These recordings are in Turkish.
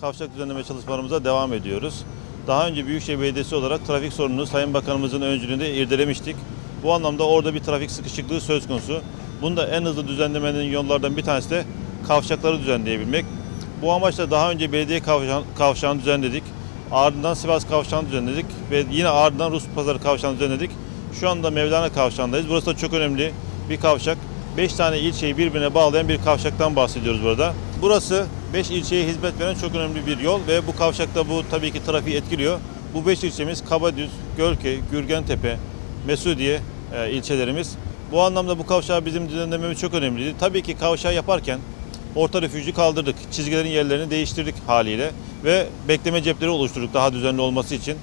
kavşak düzenleme çalışmalarımıza devam ediyoruz. Daha önce Büyükşehir Belediyesi olarak trafik sorununu Sayın Bakanımızın öncülüğünde irdelemiştik. Bu anlamda orada bir trafik sıkışıklığı söz konusu. Bunda en hızlı düzenlemenin yollardan bir tanesi de kavşakları düzenleyebilmek. Bu amaçla daha önce belediye kavşağını, kavşağını düzenledik. Ardından Sivas kavşağını düzenledik ve yine ardından Rus Pazarı kavşağını düzenledik. Şu anda Mevlana kavşağındayız. Burası da çok önemli bir kavşak. 5 tane ilçeyi birbirine bağlayan bir kavşaktan bahsediyoruz burada. Burası 5 ilçeye hizmet veren çok önemli bir yol ve bu kavşakta bu tabii ki trafiği etkiliyor. Bu 5 ilçemiz Kabadüz, Gölköy, Gürgentepe, Mesudiye e, ilçelerimiz. Bu anlamda bu kavşağı bizim düzenlememiz çok önemliydi. Tabii ki kavşağı yaparken orta refüjü kaldırdık. Çizgilerin yerlerini değiştirdik haliyle ve bekleme cepleri oluşturduk daha düzenli olması için.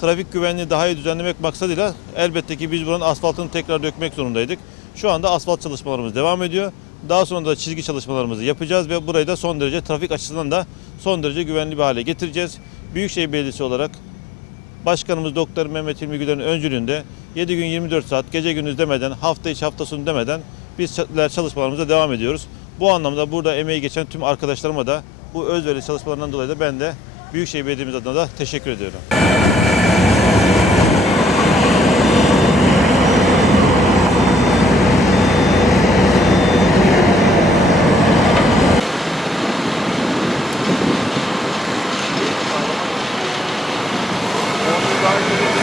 Trafik güvenliği daha iyi düzenlemek maksadıyla elbette ki biz buranın asfaltını tekrar dökmek zorundaydık. Şu anda asfalt çalışmalarımız devam ediyor. Daha sonra da çizgi çalışmalarımızı yapacağız ve burayı da son derece trafik açısından da son derece güvenli bir hale getireceğiz. Büyükşehir Belediyesi olarak Başkanımız Doktor Mehmet Hilmi Güler'in öncülüğünde 7 gün 24 saat gece gündüz demeden hafta içi hafta sonu demeden bizler çalışmalarımıza devam ediyoruz. Bu anlamda burada emeği geçen tüm arkadaşlarıma da bu özverili çalışmalarından dolayı da ben de Büyükşehir Belediye'miz adına da teşekkür ediyorum. Daha önce